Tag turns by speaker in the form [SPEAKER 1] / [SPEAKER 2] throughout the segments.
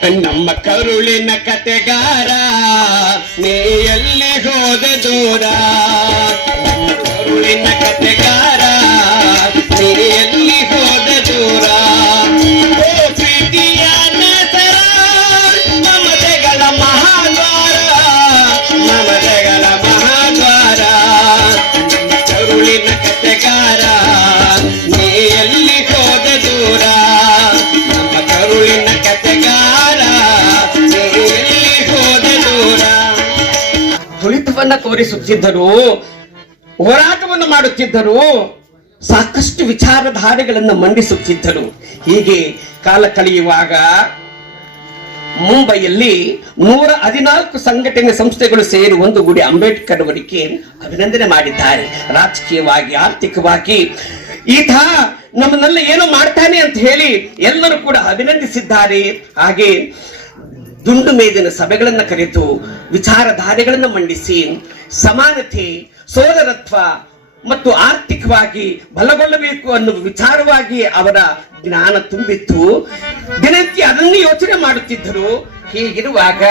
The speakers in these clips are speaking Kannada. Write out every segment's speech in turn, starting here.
[SPEAKER 1] ನಮ್ಮ ಕರುಳಿನ ಕತೆಗಾರ ನೀ ಎಲ್ಲಿ ಹೋದ ದೂರ ನಮ್ಮ ಕರುಳಿನ ಕತೆಗಾರ ನೀ ಎಲ್ಲಿ ಹೋದ ದೂರ ಓ ಪ್ರೀತಿಯ ನೆಸರ ಮಮತೆಗಳ ಮಹಾದ್ವಾರ ಮಮತೆಗಳ ಮಹಾದ್ವಾರ ನಮ್ಮ ಕರುಳಿನ ಕತೆಗಾರ ನೀ ಎಲ್ಲಿ ತುಳಿತವನ್ನ ತೋರಿಸುತ್ತಿದ್ದರು ಹೋರಾಟವನ್ನು ಮಾಡುತ್ತಿದ್ದರು, ಸಾಕಷ್ಟು ವಿಚಾರಧಾರೆಗಳನ್ನು ಮಂಡಿಸುತ್ತಿದ್ದರು. ಹೀಗೆ ಕಾಲ ಕಳೆಯುವಾಗ ಮುಂಬೈಯಲ್ಲಿ ನೂರ ಹದಿನಾಲ್ಕು ಸಂಘಟನೆ ಸಂಸ್ಥೆಗಳು ಸೇರಿ ಒಂದು ಗುಡಿ ಅಂಬೇಡ್ಕರ್ ಅವರಿಗೆ ಅಭಿನಂದನೆ ಮಾಡಿದ್ದಾರೆ. ರಾಜಕೀಯವಾಗಿ, ಆರ್ಥಿಕವಾಗಿ ಈತ ನಮ್ಮನ್ನೆಲ್ಲ ಏನೋ ಮಾಡ್ತಾನೆ ಅಂತ ಹೇಳಿ ಎಲ್ಲರೂ ಕೂಡ ಅಭಿನಂದಿಸಿದ್ದಾರೆ. ಹಾಗೆ ದುಂಡು ಮೇದಿನ ಸಭೆಗಳನ್ನ ಕರೆದು ವಿಚಾರಧಾರೆಗಳನ್ನ ಮಂಡಿಸಿ ಸಮಾನತೆ, ಸೋದರತ್ವ ಮತ್ತು ಆರ್ಥಿಕವಾಗಿ ಬಲಗೊಳ್ಳಬೇಕು ಅನ್ನುವ ವಿಚಾರವಾಗಿ ಅವರ ಜ್ಞಾನ ತುಂಬಿತ್ತು. ದಿನಕ್ಕೆ ಅದನ್ನು ಯೋಚನೆ ಮಾಡುತ್ತಿದ್ದರು. ಹೀಗಿರುವಾಗ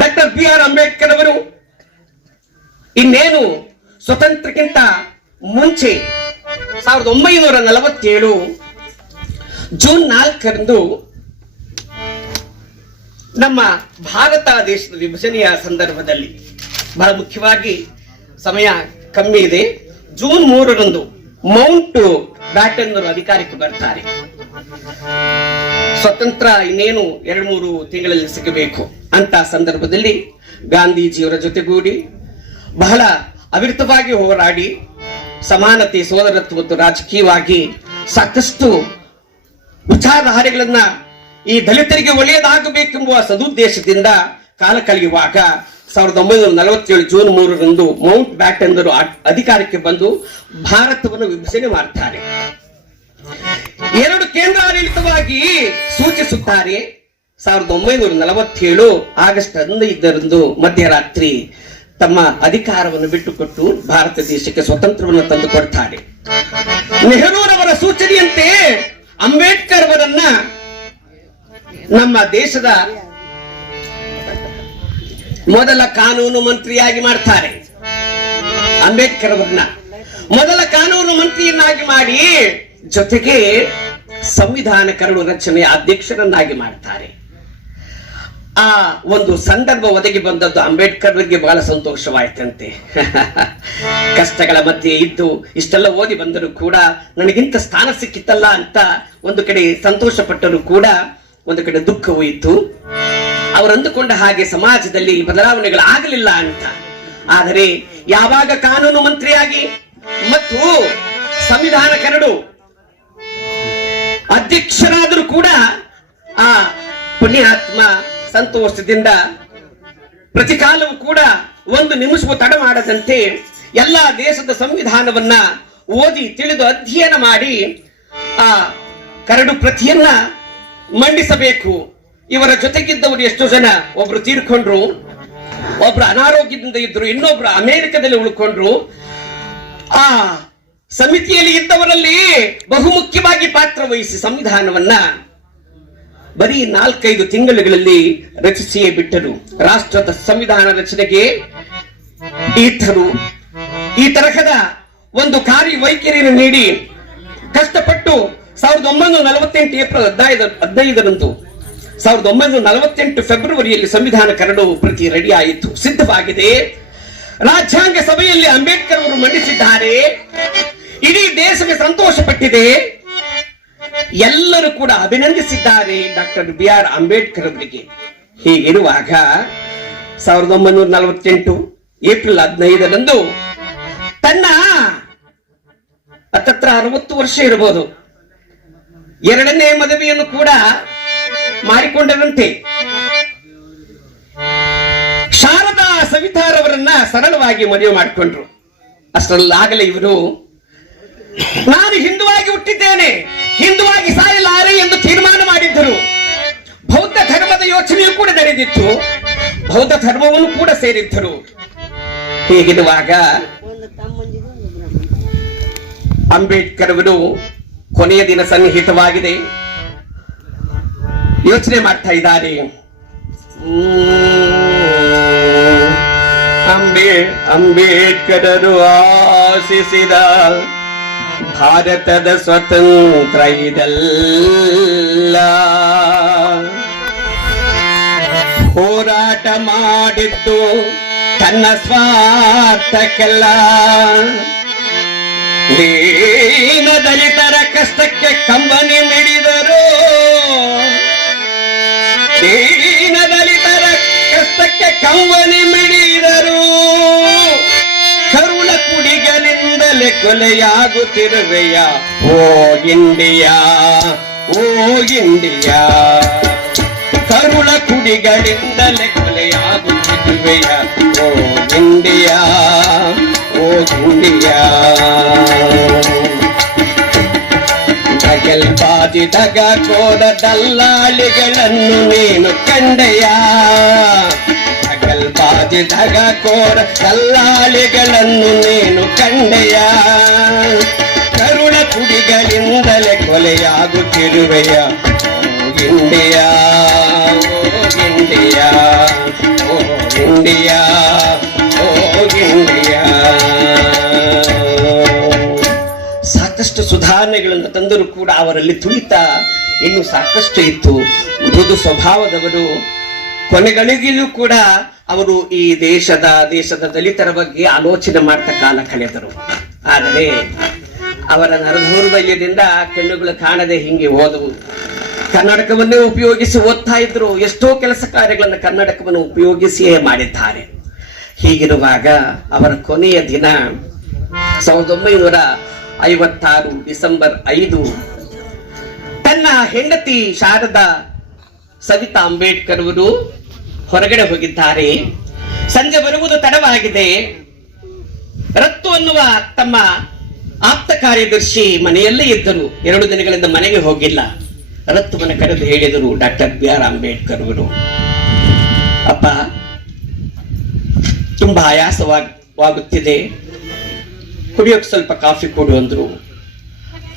[SPEAKER 1] ಡಾಕ್ಟರ್ ಬಿ ಆರ್ ಅಂಬೇಡ್ಕರ್ ಅವರು, ಇನ್ನೇನು ಸ್ವತಂತ್ರಕ್ಕಿಂತ ಮುಂಚೆ ಸಾವಿರದ ಒಂಬೈನೂರ ನಲವತ್ತೇಳು ಜೂನ್ ನಾಲ್ಕರಂದು ನಮ್ಮ ಭಾರತ ದೇಶದ ವಿಭಜನೆಯ ಸಂದರ್ಭದಲ್ಲಿ ಬಹಳ ಮುಖ್ಯವಾಗಿ ಸಮಯ ಕಮ್ಮಿ ಇದೆ. ಜೂನ್ ಮೂರರಂದು ಮೌಂಟ್ ಬ್ಯಾಟನ್ ಅಧಿಕಾರಕ್ಕೆ ಬರ್ತಾರೆ. ಸ್ವತಂತ್ರ ಇನ್ನೇನು ಎರಡು ಮೂರು ತಿಂಗಳಲ್ಲಿ ಸಿಗಬೇಕು ಅಂತ ಸಂದರ್ಭದಲ್ಲಿ ಗಾಂಧೀಜಿಯವರ ಜೊತೆಗೂಡಿ ಬಹಳ ಅವಿರತವಾಗಿ ಹೋರಾಡಿ ಸಮಾನತೆ, ಸೋದರತ್ವ ಮತ್ತು ರಾಜಕೀಯವಾಗಿ ಸಾಕಷ್ಟು ವಿಚಾರಧಾರೆಗಳನ್ನ ಈ ದಲಿತರಿಗೆ ಒಳ್ಳೆಯದಾಗಬೇಕೆಂಬ ಸದುದ್ದೇಶದಿಂದ ಕಾಲ ಕಳೆಯುವಾಗ ಸಾವಿರದ ಒಂಬೈನೂರ ನಲವತ್ತೇಳು ಜೂನ್ ಮೂರರಂದು ಮೌಂಟ್ ಬ್ಯಾಟ್ ಎಂದರು ಅಧಿಕಾರಕ್ಕೆ ಬಂದು ಭಾರತವನ್ನು ವಿಭಜನೆ ಮಾಡ್ತಾರೆ. ಎರಡು ಕೇಂದ್ರಾಡಳಿತವಾಗಿ ಸೂಚಿಸುತ್ತಾರೆ ಸಾವಿರದ ಒಂಬೈನೂರ ನಲವತ್ತೇಳು ಆಗಸ್ಟ್ ಹದಿನೈದರಂದು ಮಧ್ಯರಾತ್ರಿ ತಮ್ಮ ಅಧಿಕಾರವನ್ನು ಬಿಟ್ಟುಕೊಟ್ಟು ಭಾರತ ದೇಶಕ್ಕೆ ಸ್ವತಂತ್ರವನ್ನು ತಂದುಕೊಡ್ತಾರೆ. ನೆಹರೂರವರ ಸೂಚನೆಯಂತೆ ಅಂಬೇಡ್ಕರ್ ಅವರನ್ನ ನಮ್ಮ ದೇಶದ ಮೊದಲ ಕಾನೂನು ಮಂತ್ರಿಯಾಗಿ ಮಾಡ್ತಾರೆ. ಅಂಬೇಡ್ಕರ್ ಅವರನ್ನ ಮೊದಲ ಕಾನೂನು ಮಂತ್ರಿಯನ್ನಾಗಿ ಮಾಡಿ ಜೊತೆಗೆ ಸಂವಿಧಾನ ಕರಡು ರಚನೆಯ ಅಧ್ಯಕ್ಷರನ್ನಾಗಿ ಮಾಡ್ತಾರೆ. ಆ ಒಂದು ಸಂದರ್ಭ ಒದಗಿ ಬಂದದ್ದು ಅವರಿಗೆ ಬಹಳ ಸಂತೋಷವಾಯ್ತಂತೆ. ಕಷ್ಟಗಳ ಮಧ್ಯೆ ಇದ್ದು ಇಷ್ಟೆಲ್ಲ ಓದಿ ಬಂದರೂ ಕೂಡ ನನಗಿಂತ ಸ್ಥಾನ ಸಿಕ್ಕಿತ್ತಲ್ಲ ಅಂತ ಒಂದು ಕಡೆ ಸಂತೋಷ ಪಟ್ಟರು ಕೂಡ ಒಂದು ಕಡೆ ದುಃಖವೂ ಇತ್ತು. ಅವರು ಅಂದುಕೊಂಡ ಹಾಗೆ ಸಮಾಜದಲ್ಲಿ ಬದಲಾವಣೆಗಳಾಗಲಿಲ್ಲ ಅಂತ. ಆದರೆ ಯಾವಾಗ ಕಾನೂನು ಮಂತ್ರಿಯಾಗಿ ಮತ್ತು ಸಂವಿಧಾನ ಕರಡು ಅಧ್ಯಕ್ಷರಾದರೂ ಕೂಡ ಆ ಪುಣ್ಯಾತ್ಮ ಸಂತೋಷದಿಂದ ಪ್ರತಿಕಾಲವೂ ಕೂಡ ಒಂದು ನಿಮಿಷವೂ ತಡ ಮಾಡದಂತೆ ಎಲ್ಲ ದೇಶದ ಸಂವಿಧಾನವನ್ನ ಓದಿ ತಿಳಿದು ಅಧ್ಯಯನ ಮಾಡಿ ಆ ಕರಡು ಪ್ರತಿಯನ್ನ ಮಂಡಿಸಬೇಕು. ಇವರ ಜೊತೆಗಿದ್ದವರು ಎಷ್ಟು ಜನ ಒಬ್ರು ತೀರ್ಕೊಂಡ್ರು, ಒಬ್ರು ಅನಾರೋಗ್ಯದಿಂದ ಇದ್ರು, ಇನ್ನೊಬ್ರು ಅಮೆರಿಕದಲ್ಲಿ ಉಳ್ಕೊಂಡ್ರು. ಆ ಸಮಿತಿಯಲ್ಲಿ ಇದ್ದವರಲ್ಲಿ ಬಹುಮುಖ್ಯವಾಗಿ ಪಾತ್ರ ವಹಿಸಿ ಸಂವಿಧಾನವನ್ನ ಬರೀ ನಾಲ್ಕೈದು ತಿಂಗಳುಗಳಲ್ಲಿ ರಚಿಸಿಯೇ ಬಿಟ್ಟರು. ರಾಷ್ಟ್ರದ ಸಂವಿಧಾನ ರಚನೆಗೆ ಈತರು ಈ ತರಹದ ಒಂದು ಕಾರ್ಯವೈಖರಿಯನ್ನು ನೀಡಿ ಕಷ್ಟಪಟ್ಟು ಸಾವಿರದ ಒಂಬೈನೂರ ನಲವತ್ತೆಂಟು ಏಪ್ರಿಲ್ ಹದಿನೈದು, ಹದಿನೈದರಂದು ಸಾವಿರದ ಒಂಬೈನೂರ ನಲವತ್ತೆಂಟು ಫೆಬ್ರವರಿಯಲ್ಲಿ ಸಂವಿಧಾನ ಕರಡು ಪ್ರತಿ ರೆಡಿ ಆಯಿತು. ಸಿದ್ಧವಾಗಿದೆ. ರಾಜ್ಯಾಂಗ ಸಭೆಯಲ್ಲಿ ಅಂಬೇಡ್ಕರ್ ಅವರು ಮಂಡಿಸಿದ್ದಾರೆ. ಇಡೀ ದೇಶವೇ ಸಂತೋಷ ಪಟ್ಟಿದೆ ಎಲ್ಲರೂ ಕೂಡ ಅಭಿನಂದಿಸಿದ್ದಾರೆ ಡಾಕ್ಟರ್ ಬಿ ಆರ್ ಅಂಬೇಡ್ಕರ್ ಅವರಿಗೆ. ಹೀಗಿರುವಾಗ ಸಾವಿರದ ಒಂಬೈನೂರ ನಲವತ್ತೆಂಟು ಏಪ್ರಿಲ್ ಹದಿನೈದರಂದು ತನ್ನ ಹತ್ತತ್ರ ಅರವತ್ತು ವರ್ಷ ಇರಬಹುದು. ಎರಡನೇ ಮದುವೆಯನ್ನು ಕೂಡ ಮಾಡಿಕೊಂಡರಂತೆ ಶಾರದಾ ಸವಿತಾರವರನ್ನ ಸರಳವಾಗಿ ಮದುವೆ ಮಾಡಿಕೊಂಡ್ರು. ಅಷ್ಟರಲ್ಲಾಗಲೇ ಇವರು, ನಾನು ಹಿಂದುವಾಗಿ ಹುಟ್ಟಿದ್ದೇನೆ. ಹಿಂದುವಾಗಿ ಸಾಯಲಾರೆ ಎಂದು ತೀರ್ಮಾನ ಮಾಡಿದ್ದರು. ಬೌದ್ಧ ಧರ್ಮದ ಯೋಚನೆಯೂ ಕೂಡ ನಡೆದಿತ್ತು. ಬೌದ್ಧ ಧರ್ಮವನ್ನು ಕೂಡ ಸೇರಿದ್ದರು. ಹೀಗಿರುವಾಗ ಅಂಬೇಡ್ಕರ್ ಅವರು ಕೊನೆಯ ದಿನ ಸನ್ನಿಹಿತವಾಗಿದೆ. ಯೋಚನೆ ಮಾಡ್ತಾ ಇದ್ದಾರೆ. ಅಂಬೇ ಅಂಬೇಡ್ಕರರು ಆಶಿಸಿದ ಭಾರತದ ಸ್ವತಂತ್ರ ಇದಲ್ಲ. ಹೋರಾಟ ಮಾಡಿದ್ದು ತನ್ನ ಸ್ವಾರ್ಥಕ್ಕೆಲ್ಲ. ನೀನ ದಲಿತರ ಕಷ್ಟಕ್ಕೆ ಕಂಬನಿ ಮಿಡಿದರು. ನೀನ ದಲಿತರ ಕಷ್ಟಕ್ಕೆ ಕಂಬನಿ ಮಿಡಿದರು. ಕುಡಿಗಳಿಂದಲೇ ಕೊಲೆಯಾಗುತ್ತಿರುವೆಯ ಓ ಇಂಡಿಯಾ ಓ ಇಂಡಿಯಾ ಕರುಳ ಕುಡಿಗಳಿಂದಲೇ ಕೊಲೆಯಾಗುತ್ತಿರುವೆಯ ಓ ಇಂಡಿಯಾ ಓ ಇಂಡಿಯಾ ದಗಲ್ಬಾದಿ ದಗ ಕೋರ ದಲ್ಲಾಳಿಗಳನ್ನು ನೀನು ಕಂಡೆಯ ದಗಲ್ಬಾದಿ ದಗ ಕೋರ ದಲ್ಲಾಳಿಗಳನ್ನು ನೀನು ಕಂಡೆಯ. ಕರುಣ ಕುಡಿಗಳಿಂದಲೇ ಕೊಲೆಯಾಗುತ್ತಿರುವೆಯ. ಇಂಡಿಯಾ ಇಂಡಿಯಾ, ಓ ಇಂಡಿಯಾ ಓ ಇಂಡಿಯಾ. ಸಾಕಷ್ಟು ಸುಧಾರಣೆಗಳನ್ನು ತಂದರೂ ಕೂಡ ಅವರಲ್ಲಿ ತುಳಿತ ಇನ್ನು ಸಾಕಷ್ಟು ಇತ್ತು. ಮೃದು ಸ್ವಭಾವದವರು ಕೊನೆಗಳಿಗೆಯೂ ಕೂಡ ಅವರು ಈ ದೇಶದ ದೇಶದ ದಲಿತರ ಬಗ್ಗೆ ಆಲೋಚನೆ ಮಾಡ್ತಾ ಕಾಲ ಕಳೆದರು. ಆದರೆ ಅವರ ನರದೌರ್ಬಲ್ಯದಿಂದ ಕಣ್ಣುಗಳು ಕಾಣದೆ ಹಿಂಗೆ ಹೋದವು. ಕನ್ನಡಕವನ್ನೇ ಉಪಯೋಗಿಸಿ ಓದ್ತಾ ಇದ್ರು. ಎಷ್ಟೋ ಕೆಲಸ ಕಾರ್ಯಗಳನ್ನು ಕನ್ನಡಕವನ್ನು ಉಪಯೋಗಿಸಿಯೇ ಮಾಡಿದ್ದಾರೆ. ಹೀಗಿರುವಾಗ ಅವರ ಕೊನೆಯ ದಿನ ಸಾವಿರದ ಒಂಬೈನೂರ ಐವತ್ತಾರು ಡಿಸೆಂಬರ್ ಐದು, ತನ್ನ ಹೆಂಡತಿ ಶಾರದಾ ಸವಿತಾ ಅಂಬೇಡ್ಕರ್ ಅವರು ಹೊರಗಡೆ ಹೋಗಿದ್ದಾರೆ. ಸಂಜೆ ಬರುವುದು ತಡವಾಗಿದೆ. ರತ್ತು ಅನ್ನುವ ತಮ್ಮ ಆಪ್ತ ಕಾರ್ಯದರ್ಶಿ ಮನೆಯಲ್ಲೇ ಇದ್ದರು. ಎರಡು ದಿನಗಳಿಂದ ಮನೆಗೆ ಹೋಗಿಲ್ಲ. ರತ್ತುವನ್ನು ಕರೆದು ಹೇಳಿದರು ಡಾಕ್ಟರ್ ಬಿ ಆರ್ ಅಂಬೇಡ್ಕರ್ ಅವರು. ಅಪ್ಪ, ತುಂಬಾ ಆಯಾಸವಾಗುತ್ತಿದೆ. ಕುಡಿಯೋಕೆ ಸ್ವಲ್ಪ ಕಾಫಿ ಕೊಡು ಅಂದ್ರು.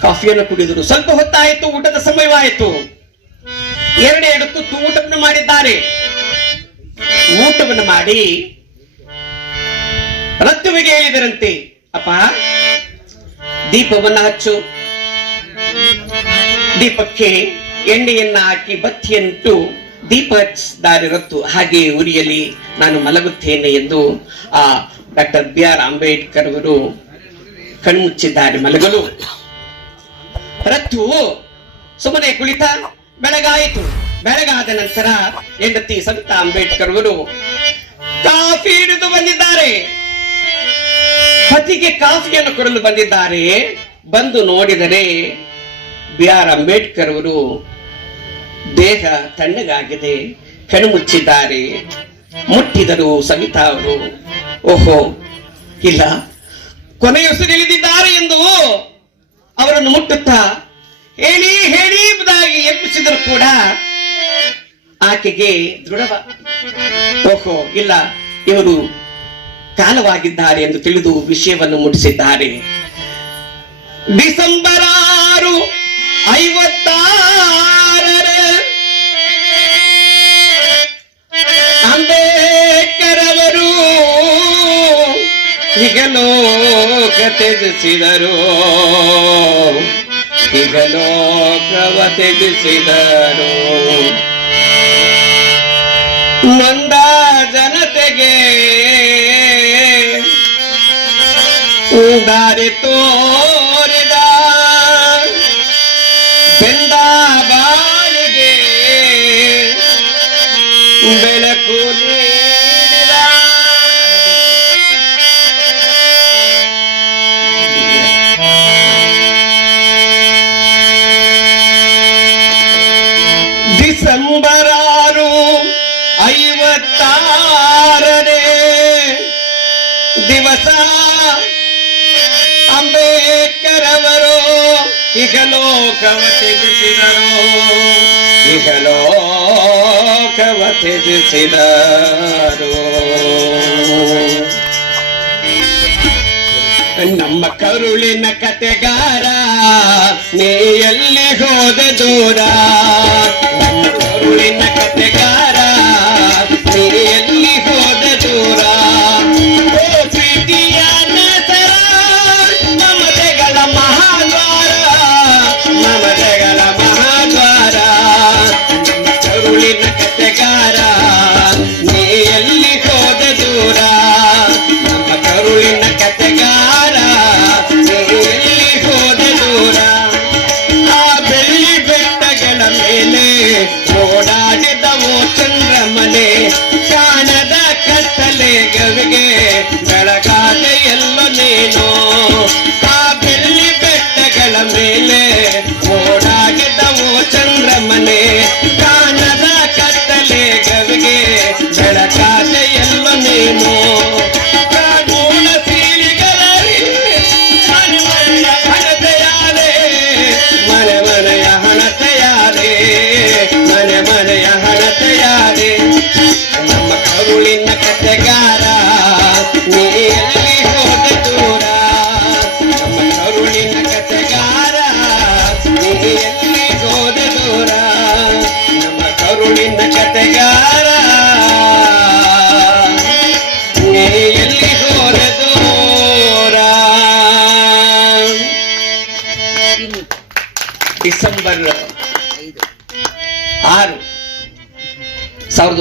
[SPEAKER 1] ಕಾಫಿಯನ್ನು ಕುಡಿದರು. ಸ್ವಲ್ಪ ಹೊತ್ತಾಯಿತು, ಊಟದ ಸಮಯವಾಯಿತು. ಎರಡೇ ಎರಡಕ್ಕೂ ತೂಟವನ್ನು ಮಾಡಿದ್ದಾರೆ. ಊಟವನ್ನು ಮಾಡಿ ರತ್ತುವಿಗೆ ಹೇಳಿದರಂತೆ, ಅಪ್ಪ, ದೀಪವನ್ನು ಹಚ್ಚು. ದೀಪಕ್ಕೆ ಎಣ್ಣೆಯನ್ನ ಹಾಕಿ ಬತ್ತಿಯಂಟು ದೀಪ ಹಚ್ಚಿದ್ದಾರೆ ರತ್ತು. ಹಾಗೆ ಉರಿಯಲಿ ನಾನು ಮಲಗುತ್ತೇನೆ ಎಂದು ಆ ಡಾಕ್ಟರ್ ಬಿ ಆರ್ ಅಂಬೇಡ್ಕರ್ ಅವರು ಕಣ್ಮುಚ್ಚಿದ್ದಾರೆ ಮಲಗಲು. ರತ್ತು, ಸುಮ್ಮನೆ ಕುಳಿತ, ಬೆಳಗಾಯಿತು. ಬೆಳಗಾದ ನಂತರ ಹೆಂಡತಿ ಸಂತ ಅಂಬೇಡ್ಕರ್ ಅವರು ಕಾಫಿ ಹಿಡಿದು ಬಂದಿದ್ದಾರೆ. ಪತಿಗೆ ಕಾಫಿಯನ್ನು ಕೊಡಲು ಬಂದಿದ್ದಾರೆ. ಬಂದು ನೋಡಿದರೆ ಬಿ ಆರ್ ಅಂಬೇಡ್ಕರ್ ಅವರು ದೇಹ ತಣ್ಣಗಾಗಿದೆ ಕಣ್ಮುಚ್ಚಿದ್ದಾರೆ ಮುಟ್ಟಿದರು ಸವಿತಾ ಅವರು, ಓಹೋ, ಇಲ್ಲ ಕೊನೆಯುಸಿರಿಳಿದಿದ್ದಾರೆ ಎಂದು ಅವರನ್ನು ಮುಟ್ಟುತ್ತಾ ಹೇಳಿ ಹೇಳಿ ಎಂಬುದಾಗಿ ಎಬ್ಬಿಸಿದರು ಕೂಡ ಆಕೆಗೆ ದೃಢವ. ಓಹೋ, ಇಲ್ಲ, ಇವರು ಕಾಲವಾಗಿದ್ದಾರೆ ಎಂದು ತಿಳಿದು ವಿಷಯವನ್ನು ಮುಟ್ಟಿಸಿದ್ದಾರೆ. ಡಿಸೆಂಬರ್ ಆರು ಐವತ್ತಾರರ ಅಂಬೇಡ್ಕರ್ ಅವರು ಇಗಲೋಕ ತ್ಯಜಿಸಿದರು. ಇಗಲೋಕವ ತ್ಯಜಿಸಿದರು. ನೊಂದ ಜನತೆಗೆ ದಾರಿ ತೋರಿದ ಬೆಂದ ಬಾಳಿಗೆ ಬೆಳಕು ನೀಡಿದ ವ್ಯಾಸ ಅಂಬೇಡ್ಕರವರು ಇಹಲೋಕವ ತ್ಯಜಿಸಿದರು. ಇಹಲೋಕವ ತ್ಯಜಿಸಿದರು. ನಮ್ಮ ಕರುಳಿನ ಕತೆಗಾರ, ನೀ ಎಲ್ಲಿ ಹೋದ ದೂರ? ಕರುಳಿನ ಕತೆಗಾರ, ನೀ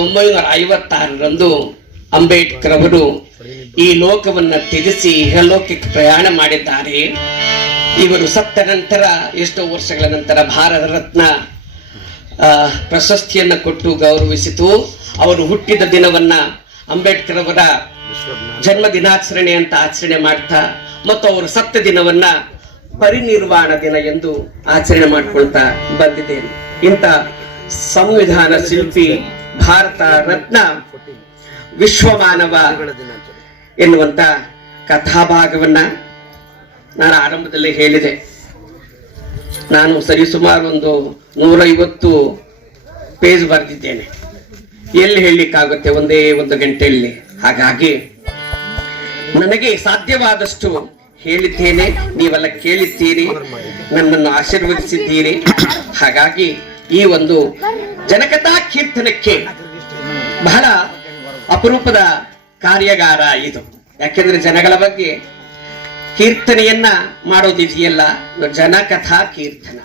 [SPEAKER 1] ಒಂಬೈನೂರ ಐವತ್ತಾರರಂದು ಅಂಬೇಡ್ಕರ್ ಅವರು ಈ ಲೋಕವನ್ನ ತ್ಯಜಿಸಿ ಇಹಲೋಕಕ್ಕೆ ಪ್ರಯಾಣ ಮಾಡಿದ್ದಾರೆ. ಇವರು ಸತ್ತ ನಂತರ, ಎಷ್ಟೋ ವರ್ಷಗಳ ನಂತರ ಭಾರತ ರತ್ನ ಪ್ರಶಸ್ತಿಯನ್ನು ಕೊಟ್ಟು ಗೌರವಿಸಿತು. ಅವರು ಹುಟ್ಟಿದ ದಿನವನ್ನ ಅಂಬೇಡ್ಕರ್ ಅವರ ಜನ್ಮ ದಿನಾಚರಣೆ ಅಂತ ಆಚರಣೆ ಮಾಡ್ತಾ, ಮತ್ತು ಅವರು ಸತ್ತ ದಿನವನ್ನ ಪರಿನಿರ್ವಾಣ ದಿನ ಎಂದು ಆಚರಣೆ ಮಾಡಿಕೊಳ್ತಾ ಬಂದಿದ್ದೇನೆ. ಇಂಥ ಸಂವಿಧಾನ ಶಿಲ್ಪಿ ಭಾರತ ರತ್ನ ವಿಶ್ವಮಾನವ ಎನ್ನುವಂತ ಕಥಾಭಾಗವನ್ನ ನಾನು ಆರಂಭದಲ್ಲಿ ಹೇಳಿದೆ. ನಾನು ಸರಿಸುಮಾರು ಒಂದು ನೂರೈವತ್ತು ಪೇಜ್ ಬರೆದಿದ್ದೇನೆ. ಎಲ್ಲಿ ಹೇಳಲಿಕ್ಕಾಗುತ್ತೆ? ಒಂದೇ ಒಂದು ಗಂಟೆಯಲ್ಲಿ. ಹಾಗಾಗಿ ನನಗೆ ಸಾಧ್ಯವಾದಷ್ಟು ಹೇಳಿದ್ದೇನೆ. ನೀವೆಲ್ಲ ಕೇಳಿದ್ದೀರಿ. ನನ್ನನ್ನು ಆಶೀರ್ವದಿಸಿದ್ದೀರಿ. ಹಾಗಾಗಿ ಈ ಒಂದು ಜನಕಥಾ ಕೀರ್ತನಕ್ಕೆ ಬಹಳ ಅಪರೂಪದ ಕಾರ್ಯಾಗಾರ ಇದು. ಯಾಕೆಂದ್ರೆ ಜನಗಳ ಬಗ್ಗೆ ಕೀರ್ತನೆಯನ್ನ ಮಾಡೋದಿದೆಯಲ್ಲ ಜನಕಥಾ ಕೀರ್ತನ.